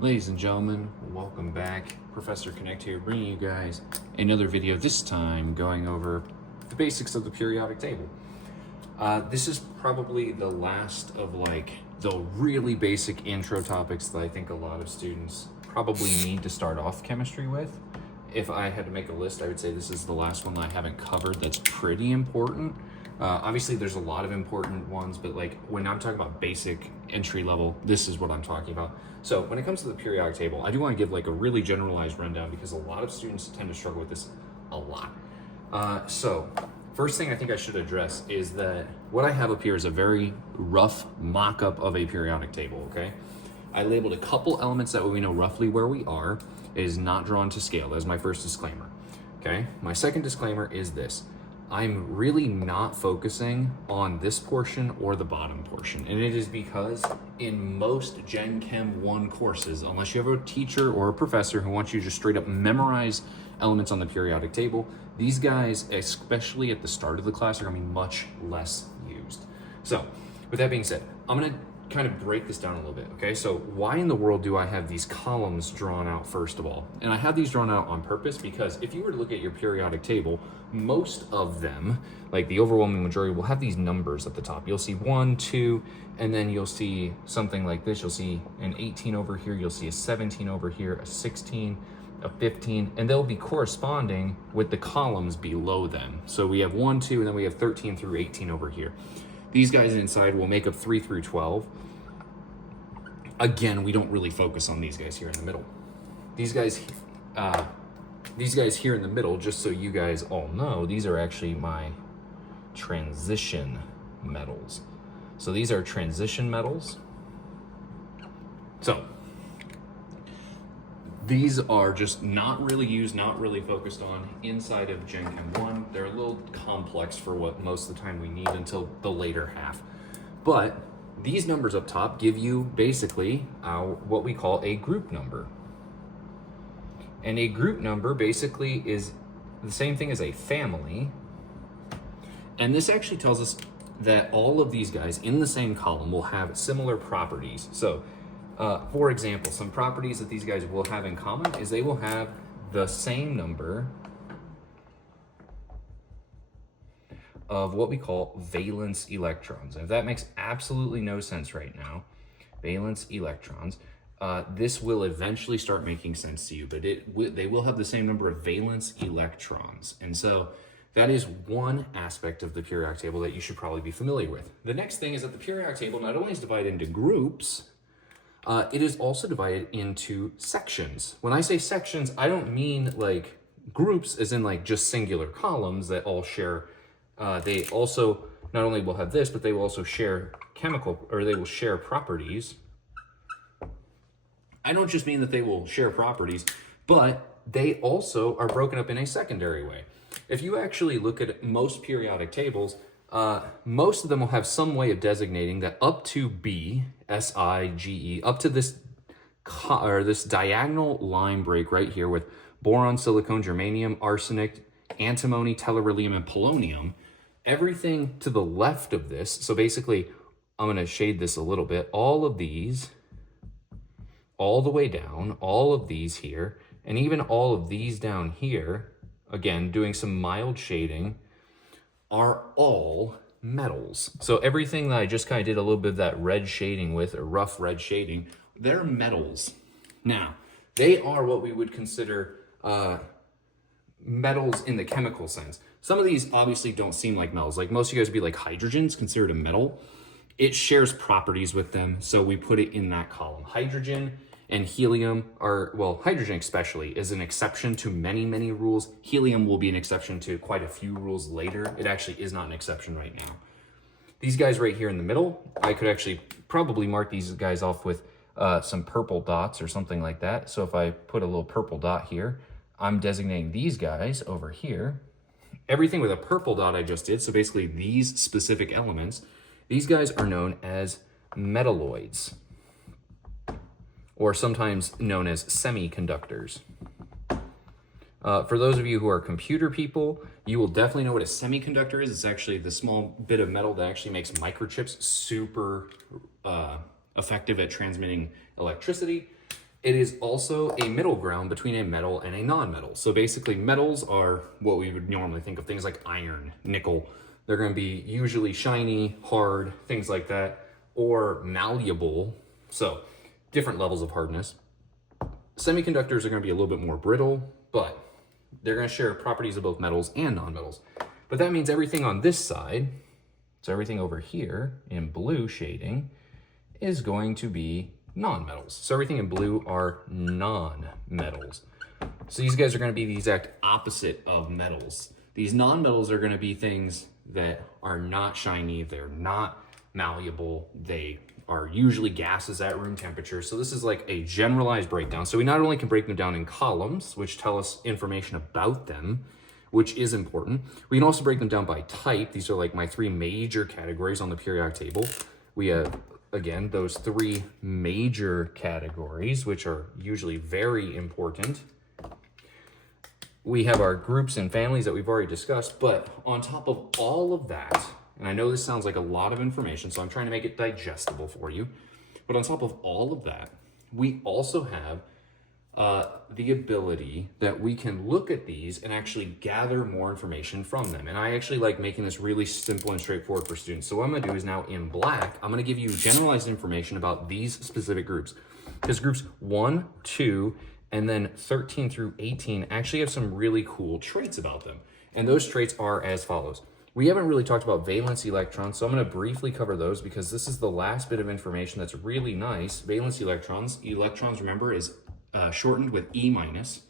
Ladies and gentlemen, welcome back. Professor Connect here, bringing you guys another video, this time going over the basics of the periodic table. This is probably the last of the really basic intro topics that I think a lot of students probably need to start off chemistry with. If I had to make a list, I would say this is the last one that I haven't covered that's pretty important. Obviously, there's a lot of important ones, but when I'm talking about basic entry level, this is what I'm talking about. So when it comes to the periodic table, I do want to give a really generalized rundown because a lot of students tend to struggle with this a lot. So first thing I think I should address is that what I have up here is a very rough mock-up of a periodic table, okay? I labeled a couple elements that way we know roughly where we are. It is not drawn to scale. That's my first disclaimer, okay? My second disclaimer is this. I'm really not focusing on this portion or the bottom portion. And it is because in most Gen Chem 1 courses, unless you have a teacher or a professor who wants you to just straight up memorize elements on the periodic table, these guys, especially at the start of the class, are gonna be much less used. So with that being said, I'm gonna kind of break this down a little bit, okay? So why in the world do I have these columns drawn out first of all? And I have these drawn out on purpose because if you were to look at your periodic table, most of them, like the overwhelming majority, will have these numbers at the top. You'll see 1, 2, and then you'll see something like this. You'll see an 18 over here, you'll see a 17 over here, a 16, a 15, and they'll be corresponding with the columns below them. So we have 1, 2, and then we have 13 through 18 over here. These guys inside will make up 3 through 12. Again, we don't really focus on these guys here in the middle. These guys here in the middle, just so you guys all know, these are actually my transition metals. So these are transition metals. So these are just not really used, not really focused on inside of Gen Chem 1. They're a little complex for what most of the time we need until the later half. But these numbers up top give you basically what we call a group number. And a group number basically is the same thing as a family. And this actually tells us that all of these guys in the same column will have similar properties. So for example, some properties that these guys will have in common is they will have the same number of what we call valence electrons. And if that makes absolutely no sense right now, valence electrons, this will eventually start making sense to you, but they will have the same number of valence electrons. And so that is one aspect of the periodic table that you should probably be familiar with. The next thing is that the periodic table not only is divided into groups, it is also divided into sections. When I say sections, I don't mean groups as in just singular columns that all share. They also not only will have this, but they will also share they will share properties. I don't just mean that they will share properties, but they also are broken up in a secondary way. If you actually look at most periodic tables, most of them will have some way of designating that up to B, S-I-G-E, up to this diagonal line break right here with boron, silicon, germanium, arsenic, antimony, tellurilium, and polonium, everything to the left of this, so basically I'm going to shade this a little bit, all of these, all the way down, all of these here, and even all of these down here, again, doing some mild shading, are all metals. So everything that I just kind of did a little bit of that red shading with, or rough red shading, they're metals. Now, they are what we would consider metals in the chemical sense. Some of these obviously don't seem like metals. Like most of you guys would be like hydrogen's considered a metal. It shares properties with them, so we put it in that column. Hydrogen and helium are, well, hydrogen especially is an exception to many, many rules. Helium will be an exception to quite a few rules later. It actually is not an exception right now. These guys right here in the middle, I could actually probably mark these guys off with some purple dots or something like that. So if I put a little purple dot here, I'm designating these guys over here. Everything with a purple dot I just did, so basically these specific elements, these guys are known as metalloids, or sometimes known as semiconductors. For those of you who are computer people, you will definitely know what a semiconductor is. It's actually the small bit of metal that actually makes microchips super effective at transmitting electricity. It is also a middle ground between a metal and a non-metal. So basically metals are what we would normally think of, things like iron, nickel. They're going to be usually shiny, hard, things like that, or malleable. So different levels of hardness. Semiconductors are going to be a little bit more brittle, but they're going to share properties of both metals and non-metals. But that means everything on this side, so everything over here in blue shading, is going to be non-metals. So everything in blue are non-metals. So these guys are going to be the exact opposite of metals. These non-metals are going to be things that are not shiny, they're not malleable, they are usually gases at room temperature. So this is like a generalized breakdown. So we not only can break them down in columns, which tell us information about them, which is important. We can also break them down by type. These are like my three major categories on the periodic table. We have, again, those three major categories, which are usually very important. We have our groups and families that we've already discussed, but on top of all of that, and I know this sounds like a lot of information, so I'm trying to make it digestible for you, but on top of all of that, we also have the ability that we can look at these and actually gather more information from them. And I actually like making this really simple and straightforward for students. So what I'm gonna do is now in black, I'm gonna give you generalized information about these specific groups. Because groups 1, 2, and then 13 through 18 actually have some really cool traits about them. And those traits are as follows. We haven't really talked about valence electrons, so I'm going to briefly cover those because this is the last bit of information that's really nice. Valence electrons, remember, is shortened with E minus.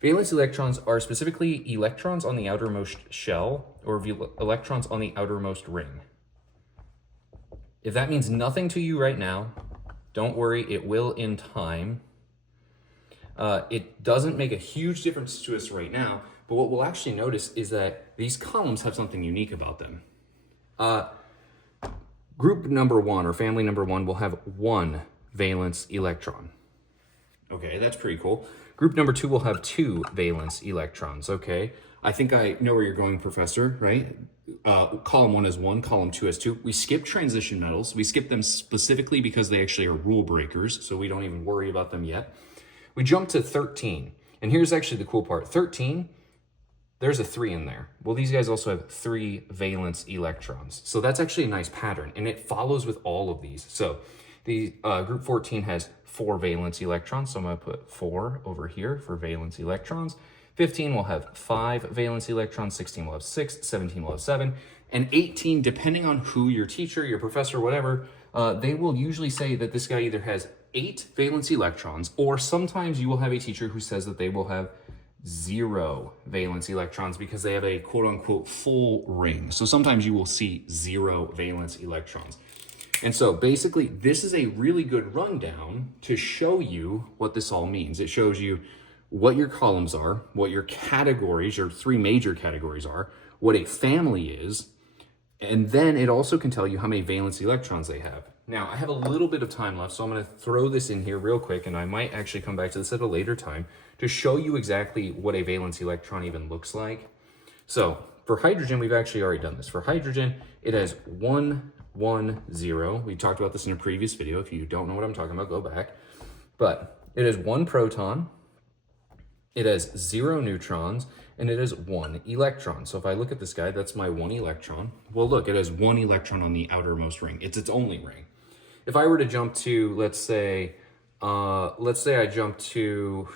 Valence electrons are specifically electrons on the outermost shell or electrons on the outermost ring. If that means nothing to you right now, don't worry, it will in time. It doesn't make a huge difference to us right now, but what we'll actually notice is that these columns have something unique about them. Group number 1 or family number 1 will have 1 valence electron. Okay, that's pretty cool. Group number 2 will have 2 valence electrons. Okay, I think I know where you're going, Professor, right? Column 1 has 1, column 2 has 2. We skip transition metals. We skip them specifically because they actually are rule breakers, so we don't even worry about them yet. We jump to 13, and here's actually the cool part. 13, there's a 3 in there. Well, these guys also have 3 valence electrons. So that's actually a nice pattern, and it follows with all of these. So the group 14 has 4 valence electrons, so I'm going to put 4 over here for valence electrons. 15 will have 5 valence electrons, 16 will have 6, 17 will have 7, and 18, depending on who your teacher, your professor, whatever, they will usually say that this guy either has 8 valence electrons, or sometimes you will have a teacher who says that they will have 0 valence electrons because they have a quote-unquote full ring. So sometimes you will see 0 valence electrons. And so basically, this is a really good rundown to show you what this all means. It shows you what your columns are, what your categories, your 3 major categories are, what a family is, and then it also can tell you how many valence electrons they have. Now, I have a little bit of time left, so I'm going to throw this in here real quick, and I might actually come back to this at a later time to show you exactly what a valence electron even looks like. So for hydrogen, we've actually already done this. For hydrogen, it has 1, 1, 0. We talked about this in a previous video. If you don't know what I'm talking about, go back. But it has 1 proton, it has 0 neutrons, and it has 1 electron. So if I look at this guy, that's my 1 electron. Well, look, it has 1 electron on the outermost ring. It's its only ring. If I were to jump to, let's say I jump to,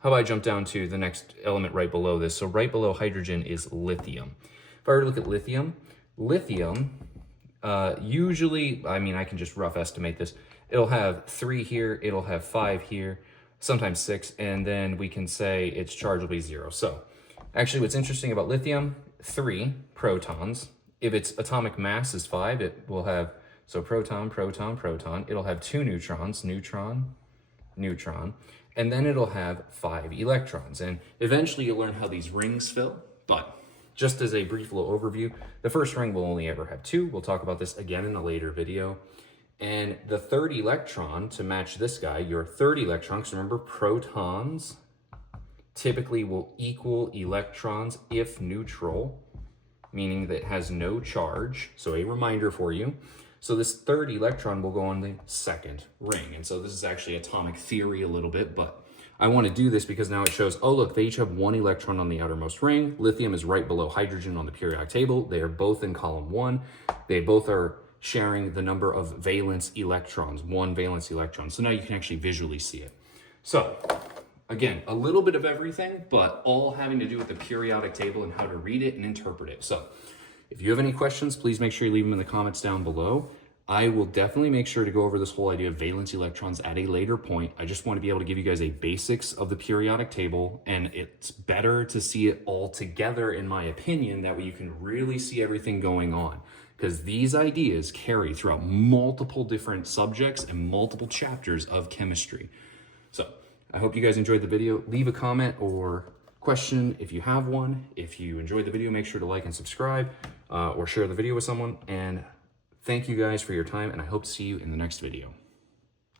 how about I jump down to the next element right below this? So right below hydrogen is lithium. If I were to look at lithium, usually, I mean, I can just rough estimate this. It'll have 3 here, it'll have 5 here, sometimes 6, and then we can say its charge will be 0. So actually what's interesting about lithium, 3 protons. If its atomic mass is 5, it will have, so proton, proton, proton. It'll have 2 neutrons, neutron, neutron, and then it'll have 5 electrons. And eventually you'll learn how these rings fill, but just as a brief little overview, the first ring will only ever have 2. We'll talk about this again in a later video. And the third electron, to match this guy, your third electron, because remember protons typically will equal electrons if neutral, meaning that it has no charge. So a reminder for you. So this third electron will go on the second ring. And so this is actually atomic theory a little bit, but I want to do this because now it shows, oh look, they each have 1 electron on the outermost ring. Lithium is right below hydrogen on the periodic table. They are both in column 1. They both are sharing the number of valence electrons, 1 valence electron. So now you can actually visually see it. So again, a little bit of everything, but all having to do with the periodic table and how to read it and interpret it. So if you have any questions, please make sure you leave them in the comments down below. I will definitely make sure to go over this whole idea of valence electrons at a later point. I just want to be able to give you guys a basics of the periodic table, and it's better to see it all together, in my opinion. That way you can really see everything going on, because these ideas carry throughout multiple different subjects and multiple chapters of chemistry. So I hope you guys enjoyed the video. Leave a comment or question if you have one. If you enjoyed the video, make sure to like and subscribe, or share the video with someone. And thank you guys for your time, and I hope to see you in the next video.